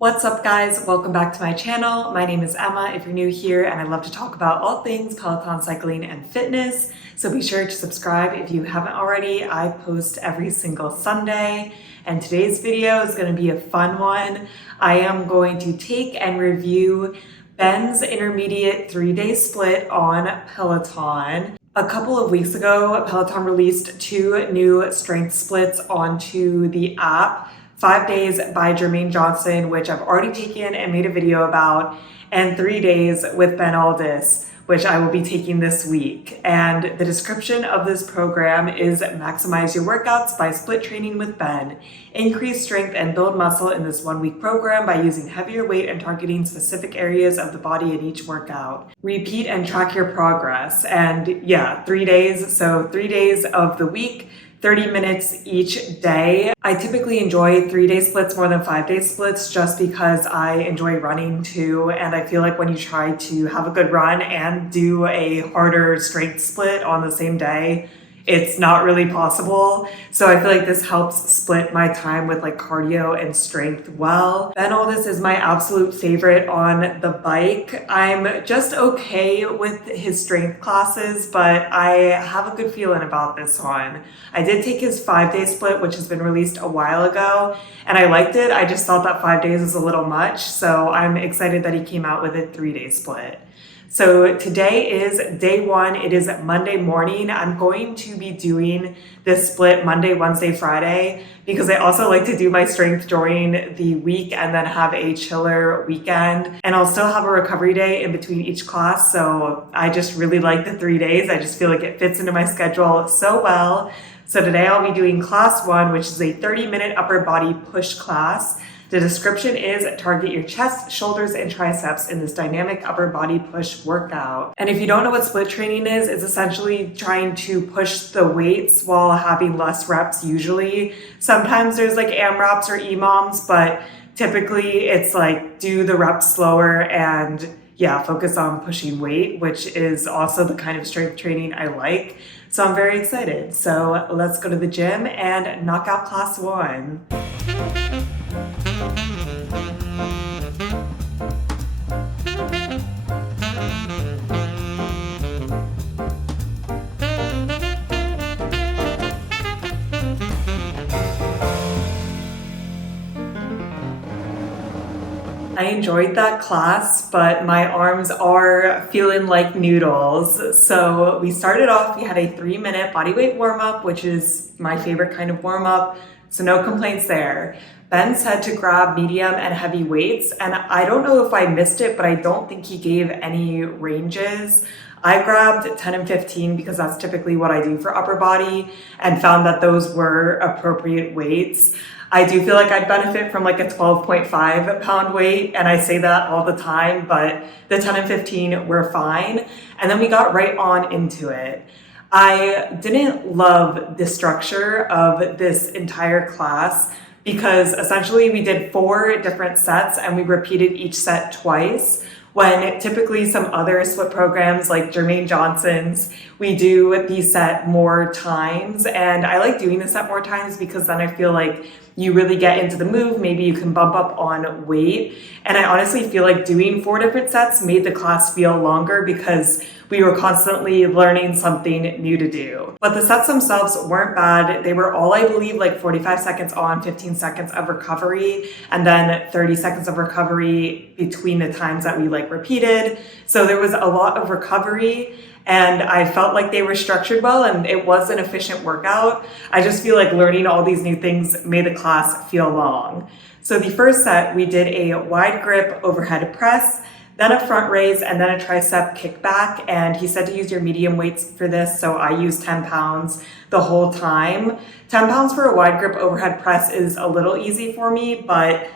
What's up guys? Welcome back to my channel. My name is Emma if you're new here, and I love to talk about all things Peloton cycling and fitness. So be sure to subscribe if you haven't already. I post every single Sunday, and today's video is going to be a fun one. I am going to take and review Ben's intermediate 3-day split on Peloton. A couple of weeks ago, Peloton released 2 new strength splits onto the app. 5 days by Jermaine Johnson, which I've already taken and made a video about, and 3 days with Ben Alldis, which I will be taking this week. And the description of this program is maximize your workouts by split training with Ben. Increase strength and build muscle in this 1-week program by using heavier weight and targeting specific areas of the body in each workout. Repeat and track your progress. And yeah, 3 days, so 3 days of the week, 30 minutes each day. I typically enjoy 3-day splits more than 5-day splits just because I enjoy running too. And I feel like when you try to have a good run and do a harder strength split on the same day, it's not really possible. So I feel like this helps split my time with like cardio and strength well. Ben Alldis is my absolute favorite on the bike. I'm just okay with his strength classes, but I have a good feeling about this one. I did take his 5-day split, which has been released a while ago, and I liked it. I just thought that 5 days was a little much, so I'm excited that he came out with a 3-day split. So today is day 1. It is Monday morning. I'm going to be doing this split Monday, Wednesday, Friday, because I also like to do my strength during the week and then have a chiller weekend. And I'll still have a recovery day in between each class. So I just really like the 3 days. I just feel like it fits into my schedule so well. So today I'll be doing class 1, which is a 30-minute upper body push class. The description is target your chest, shoulders, and triceps in this dynamic upper body push workout. And if you don't know what split training is, it's essentially trying to push the weights while having less reps usually. Sometimes there's like AMRAPs or EMOMs, but typically it's like do the reps slower and yeah, focus on pushing weight, which is also the kind of strength training I like. So I'm very excited. So let's go to the gym and knock out class 1. I enjoyed that class, but my arms are feeling like noodles. So we started off, we had a 3-minute bodyweight warm-up, which is my favorite kind of warm-up. So no complaints there. Ben said to grab medium and heavy weights, and I don't know if I missed it, but I don't think he gave any ranges. I grabbed 10 and 15 because that's typically what I do for upper body, and found that those were appropriate weights. I do feel like I'd benefit from like a 12.5 pound weight, and I say that all the time, but the 10 and 15 were fine. And then we got right on into it. I didn't love the structure of this entire class because essentially we did 4 different sets and we repeated each set twice, when typically some other split programs like Jermaine Johnson's, we do the set more times. And I like doing the set more times because then I feel like you really get into the move. Maybe you can bump up on weight. And I honestly feel like doing 4 different sets made the class feel longer because we were constantly learning something new to do. But the sets themselves weren't bad. They were all, I believe, like 45 seconds on, 15 seconds of recovery, and then 30 seconds of recovery between the times that we like repeated. So there was a lot of recovery, and I felt like they were structured well, and it was an efficient workout. I just feel like learning all these new things made the class feel long. So the first set, we did a wide grip overhead press, then a front raise, and then a tricep kickback. And he said to use your medium weights for this, so I used 10 pounds the whole time. 10 pounds for a wide grip overhead press is a little easy for me, but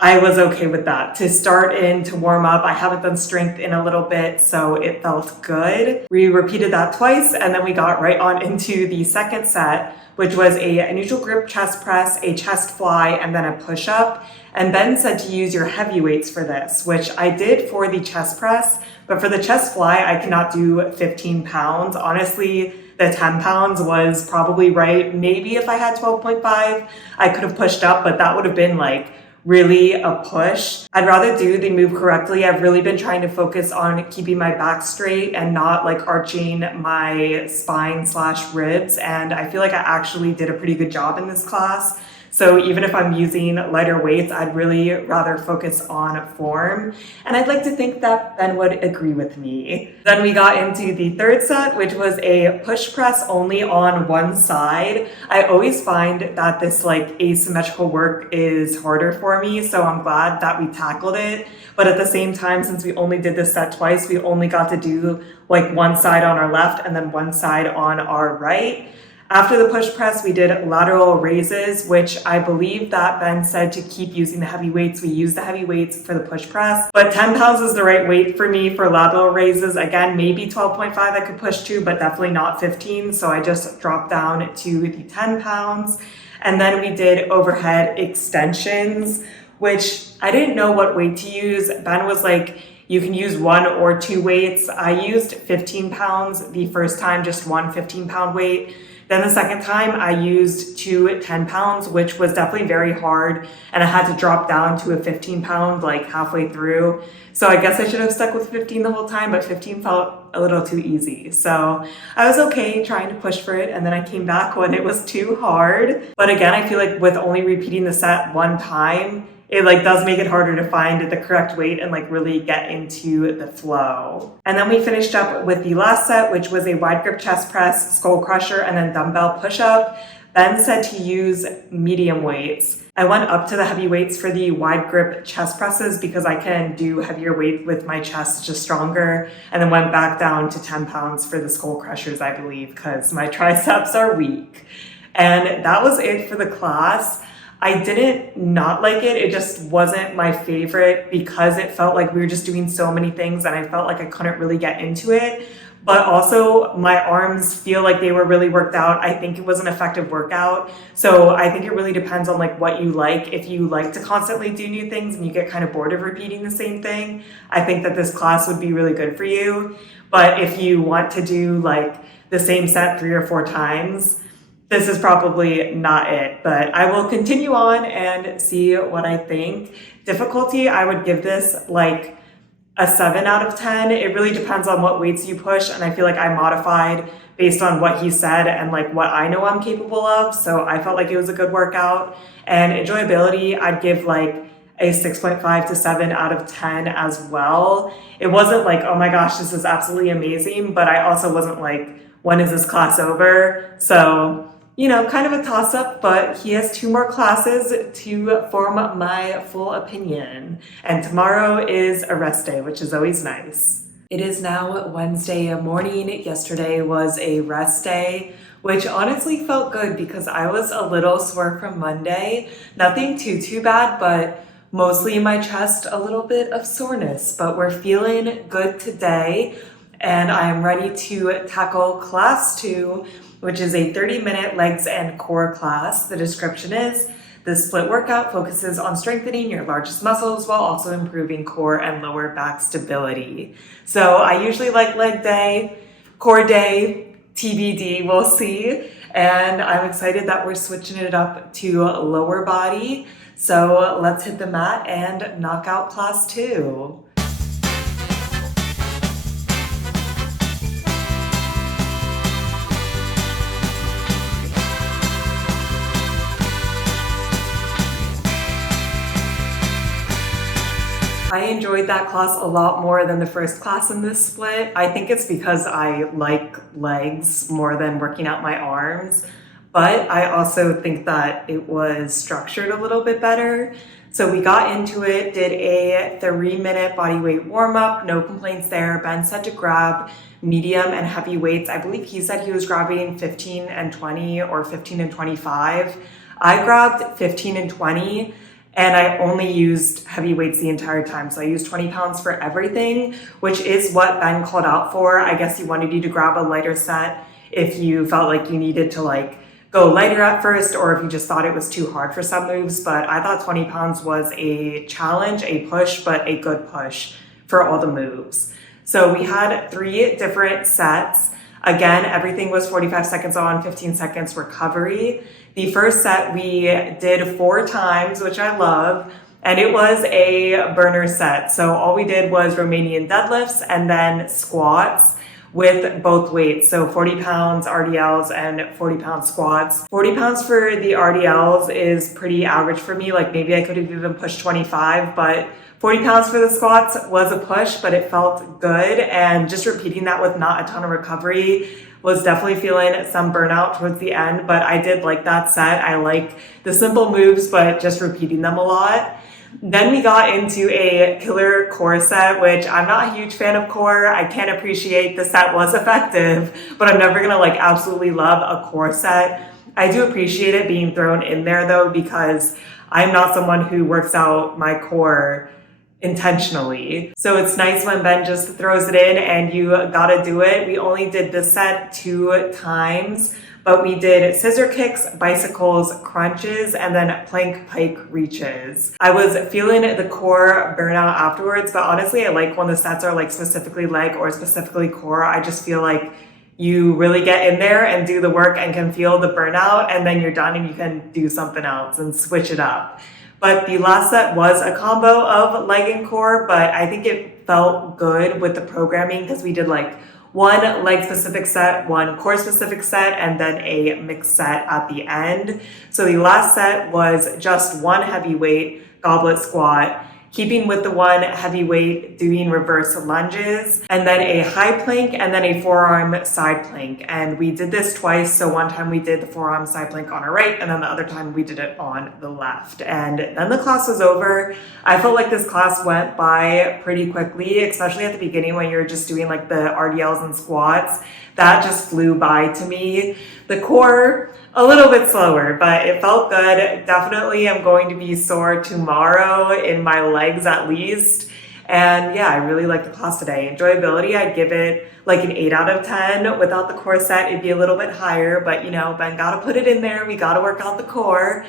I was okay with that. To start in, to warm up, I haven't done strength in a little bit, so it felt good. We repeated that twice, and then we got right on into the second set, which was a neutral grip chest press, a chest fly, and then a push-up. And Ben said to use your heavy weights for this, which I did for the chest press, but for the chest fly, I cannot do 15 pounds. Honestly, the 10 pounds was probably right. Maybe if I had 12.5, I could have pushed up, but that would have been like really a push. I'd rather do the move correctly. I've really been trying to focus on keeping my back straight and not like arching my spine/ribs. And I feel like I actually did a pretty good job in this class. So even if I'm using lighter weights, I'd really rather focus on form. And I'd like to think that Ben would agree with me. Then we got into the third set, which was a push press only on one side. I always find that this like asymmetrical work is harder for me, so I'm glad that we tackled it. But at the same time, since we only did this set twice, we only got to do like one side on our left and then one side on our right. After the push press, we did lateral raises, which I believe that Ben said to keep using the heavy weights. We used the heavy weights for the push press, but 10 pounds is the right weight for me for lateral raises. Again, maybe 12.5 I could push to, but definitely not 15. So I just dropped down to the 10 pounds. And then we did overhead extensions, which I didn't know what weight to use. Ben was like, you can use 1 or 2 weights. I used 15 pounds the first time, just one 15-pound weight. Then the second time I used 2 10 pounds, which was definitely very hard. And I had to drop down to a 15-pound like halfway through. So I guess I should have stuck with 15 the whole time, but 15 felt a little too easy. So I was okay trying to push for it. And then I came back when it was too hard. But again, I feel like with only repeating the set one time, it like does make it harder to find the correct weight and like really get into the flow. And then we finished up with the last set, which was a wide grip chest press, skull crusher, and then dumbbell push-up. Ben said to use medium weights. I went up to the heavy weights for the wide grip chest presses because I can do heavier weight with my chest just stronger, and then went back down to 10 pounds for the skull crushers, I believe, because my triceps are weak. And that was it for the class. I didn't not like it. It just wasn't my favorite because it felt like we were just doing so many things and I felt like I couldn't really get into it. But also my arms feel like they were really worked out. I think it was an effective workout. So I think it really depends on like what you like. If you like to constantly do new things and you get kind of bored of repeating the same thing, I think that this class would be really good for you. But if you want to do like the same set 3 or 4 times, this is probably not it, but I will continue on and see what I think. Difficulty, I would give this like a 7 out of 10. It really depends on what weights you push, and I feel like I modified based on what he said and like what I know I'm capable of, so I felt like it was a good workout. And enjoyability, I'd give like a 6.5 to 7 out of 10 as well. It wasn't like, oh my gosh, this is absolutely amazing, but I also wasn't like, when is this class over? So, you know, kind of a toss-up, but he has 2 more classes to form my full opinion. And tomorrow is a rest day, which is always nice. It is now Wednesday morning. Yesterday was a rest day, which honestly felt good because I was a little sore from Monday. Nothing too bad, but mostly in my chest, a little bit of soreness. But we're feeling good today, and I am ready to tackle class 2, which is a 30-minute legs and core class. The description is, the split workout focuses on strengthening your largest muscles while also improving core and lower back stability. So I usually like leg day, core day, TBD, we'll see. And I'm excited that we're switching it up to lower body. So let's hit the mat and knock out class 2. I enjoyed that class a lot more than the first class in this split. I think it's because I like legs more than working out my arms, but I also think that it was structured a little bit better. So we got into it, did a 3-minute body weight warm up, no complaints there. Ben said to grab medium and heavy weights. I believe he said he was grabbing 15 and 20 or 15 and 25. I grabbed 15 and 20. And I only used heavy weights the entire time. So I used 20 pounds for everything, which is what Ben called out for. I guess he wanted you to grab a lighter set if you felt like you needed to like go lighter at first, or if you just thought it was too hard for some moves. But I thought 20 pounds was a challenge, a push, but a good push for all the moves. So we had 3 different sets. Again, everything was 45 seconds on, 15 seconds recovery. The first set we did 4 times, which I love, and it was a burner set. So all we did was Romanian deadlifts and then squats with both weights. So 40 pounds RDLs and 40 pound squats. 40 pounds for the RDLs is pretty average for me. Like maybe I could have even pushed 25, but 40 pounds for the squats was a push, but it felt good. And just repeating that with not a ton of recovery was definitely feeling some burnout towards the end, but I did like that set. I like the simple moves, but just repeating them a lot. Then we got into a killer core set, which I'm not a huge fan of core. I can't appreciate the set was effective, but I'm never gonna like absolutely love a core set. I do appreciate it being thrown in there though, because I'm not someone who works out my core intentionally. So it's nice when Ben just throws it in and you gotta do it. We only did this set 2 times, but we did scissor kicks, bicycles, crunches, and then plank pike reaches. I was feeling the core burnout afterwards, but honestly, I like when the sets are like specifically leg or specifically core. I just feel like you really get in there and do the work and can feel the burnout, and then you're done and you can do something else and switch it up. But the last set was a combo of leg and core, but I think it felt good with the programming because we did like 1 leg specific set, 1 core specific set, and then a mixed set at the end. So the last set was just 1 heavyweight goblet squat, keeping with the 1 heavyweight doing reverse lunges, and then a high plank, and then a forearm side plank. And we did this twice. So one time we did the forearm side plank on our right, and then the other time we did it on the left. And then the class was over. I felt like this class went by pretty quickly, especially at the beginning when you're just doing like the RDLs and squats. That just flew by to me. The core, a little bit slower, but it felt good. Definitely I'm going to be sore tomorrow in my legs at least. And yeah, I really like the class today. Enjoyability, I'd give it like an 8 out of 10. Without the core set, it'd be a little bit higher, but you know, Ben gotta put it in there. We gotta work out the core.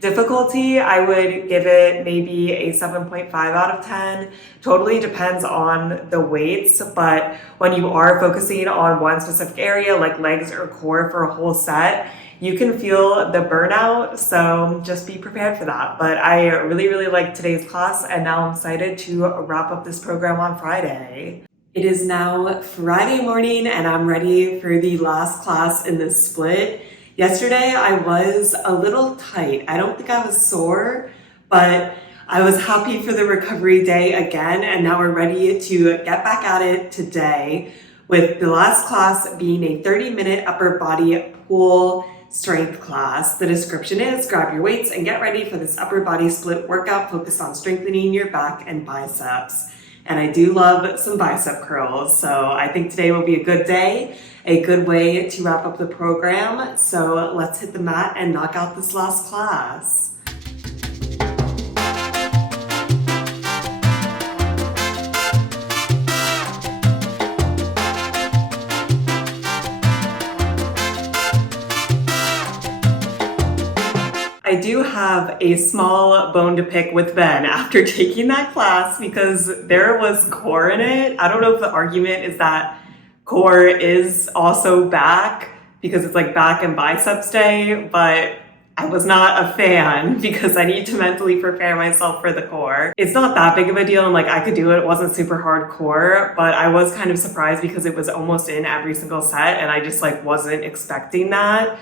Difficulty, I would give it maybe a 7.5 out of 10. Totally depends on the weights, but when you are focusing on one specific area, like legs or core for a whole set, you can feel the burnout, so just be prepared for that. But I really, really liked today's class, and now I'm excited to wrap up this program on Friday. It is now Friday morning, and I'm ready for the last class in this split. Yesterday, I was a little tight. I don't think I was sore, but I was happy for the recovery day again, and now we're ready to get back at it today with the last class being a 30-minute upper body pull strength class. The description is grab your weights and get ready for this upper body split workout focused on strengthening your back and biceps. And I do love some bicep curls, so I think today will be a good day, a good way to wrap up the program. So let's hit the mat and knock out this last class. I do have a small bone to pick with Ben after taking that class because there was core in it. I don't know if the argument is that core is also back because it's like back and biceps day, but I was not a fan because I need to mentally prepare myself for the core. It's not that big of a deal and like I could do it. It wasn't super hardcore, but I was kind of surprised because it was almost in every single set and I just like wasn't expecting that.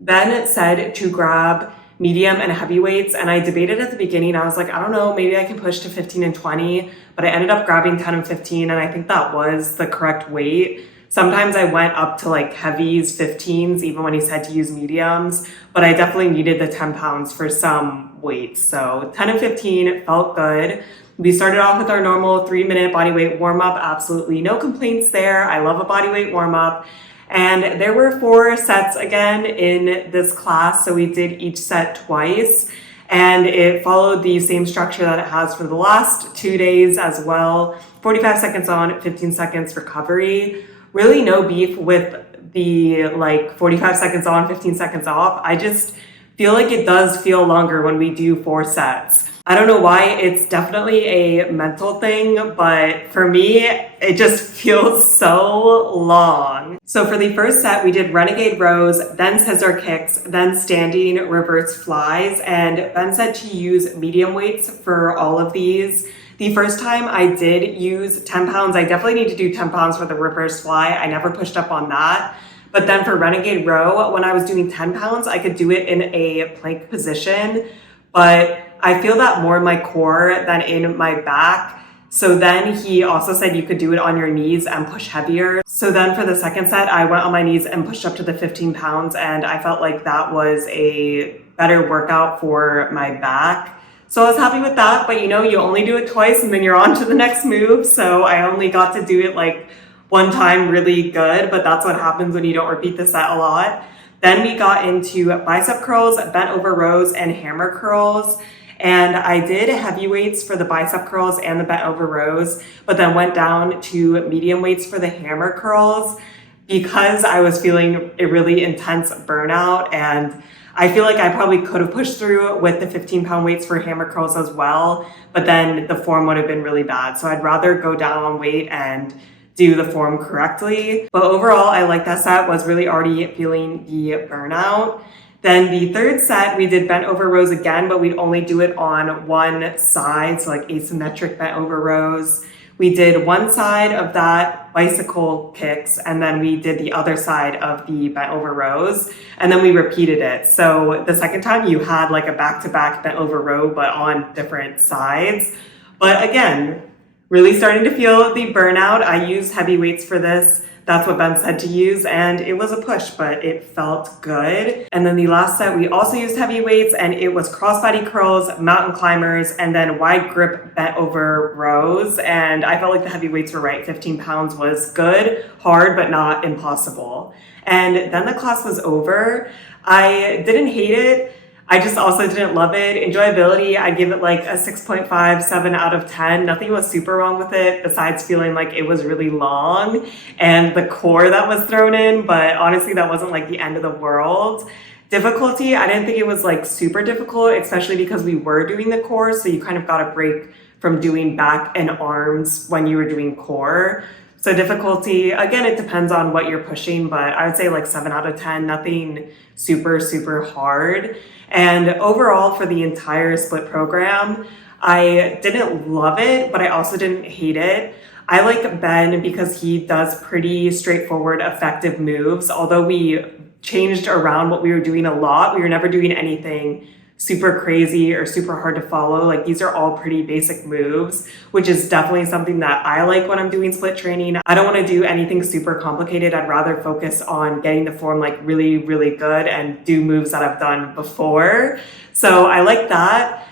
Ben said to grab medium and heavy weights, and I debated at the beginning. I was like, I don't know, maybe I can push to 15 and 20, but I ended up grabbing 10 and 15, and I think that was the correct weight. Sometimes I went up to like heavies, 15s, even when he said to use mediums, but I definitely needed the 10 pounds for some weights. So 10 and 15 felt good. We started off with our normal 3-minute bodyweight warm-up. Absolutely no complaints there. I love a bodyweight warm-up. And there were 4 sets again in this class, so we did each set twice, and it followed the same structure that it has for the last 2 days as well. 45 seconds on, 15 seconds recovery. Really no beef with the like 45 seconds on, 15 seconds off. I just feel like it does feel longer when we do 4 sets. I don't know why, it's definitely a mental thing, but for me, it just feels so long. So for the first set, we did renegade rows, then scissor kicks, then standing reverse flies, and Ben said to use medium weights for all of these. The first time I did use 10 pounds, I definitely need to do 10 pounds for the reverse fly. I never pushed up on that. But then for renegade row, when I was doing 10 pounds, I could do it in a plank position, but I feel that more in my core than in my back. So then he also said you could do it on your knees and push heavier. So then for the second set, I went on my knees and pushed up to the 15 pounds, and I felt like that was a better workout for my back. So I was happy with that, but you know, you only do it twice and then you're on to the next move. So I only got to do it like one time really good, but that's what happens when you don't repeat the set a lot. Then we got into bicep curls, bent over rows, and hammer curls. And I did heavy weights for the bicep curls and the bent over rows, but then went down to medium weights for the hammer curls because I was feeling a really intense burnout. And I feel like I probably could have pushed through with the 15-pound weights for hammer curls as well, but then the form would have been really bad. So I'd rather go down on weight and do the form correctly. But overall, I like that set, was really already feeling the burnout. Then the third set, we did bent over rows again, but we'd only do it on one side, so like asymmetric bent over rows. We did one side of that bicycle kicks, and then we did the other side of the bent over rows, and then we repeated it. So the second time you had like a back-to-back bent over row, but on different sides. But again, really starting to feel the burnout. I used heavy weights for this. That's what Ben said to use, and it was a push, but it felt good. And then the last set, we also used heavy weights, and it was crossbody curls, mountain climbers, and then wide grip bent over rows. And I felt like the heavy weights were right. 15 pounds was good, hard, but not impossible. And then the class was over. I didn't hate it. I just also didn't love it. Enjoyability, I'd give it like a 6.5, 7 out of 10. Nothing was super wrong with it besides feeling like it was really long and the core that was thrown in, but honestly, that wasn't like the end of the world. Difficulty, I didn't think it was like super difficult, especially because we were doing the core, so you kind of got a break from doing back and arms when you were doing core. So difficulty, again, it depends on what you're pushing, but I would say like 7 out of 10, nothing super, super hard. And overall for the entire split program, I didn't love it, but I also didn't hate it. I like Ben because he does pretty straightforward, effective moves. Although we changed around what we were doing a lot, we were never doing anything super crazy or super hard to follow. Like these are all pretty basic moves, which is definitely something that I like when I'm doing split training. I don't want to do anything super complicated. I'd rather focus on getting the form like really, really good and do moves that I've done before. So I like that.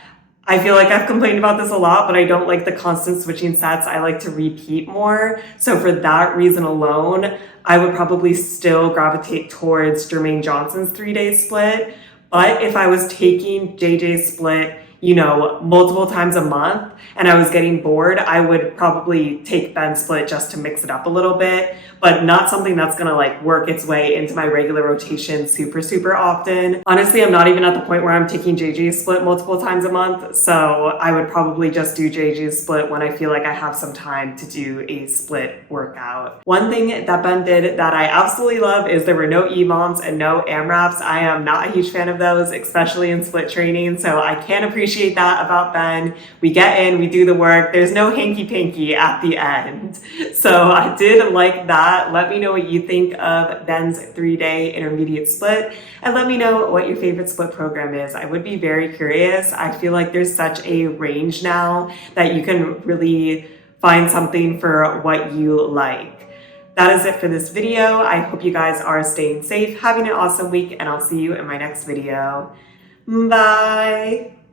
I feel like I've complained about this a lot, but I don't like the constant switching sets. I like to repeat more. So for that reason alone, I would probably still gravitate towards Jermaine Johnson's 3-day split. But if I was taking JJ's split, you know, multiple times a month and I was getting bored, I would probably take Ben's split just to mix it up a little bit, but not something that's gonna like work its way into my regular rotation super, super often. Honestly, I'm not even at the point where I'm taking JJ's split multiple times a month, so I would probably just do JJ's split when I feel like I have some time to do a split workout. One thing that Ben did that I absolutely love is there were no EMOMs and no AMRAPs. I am not a huge fan of those, especially in split training, so I can appreciate that about Ben. We get in, we do the work. There's no hanky-panky at the end. So I did like that. Let me know what you think of Ben's 3-day intermediate split, and let me know what your favorite split program is. I would be very curious. I feel like there's such a range now that you can really find something for what you like. That is it for this video. I hope you guys are staying safe, having an awesome week, and I'll see you in my next video. Bye.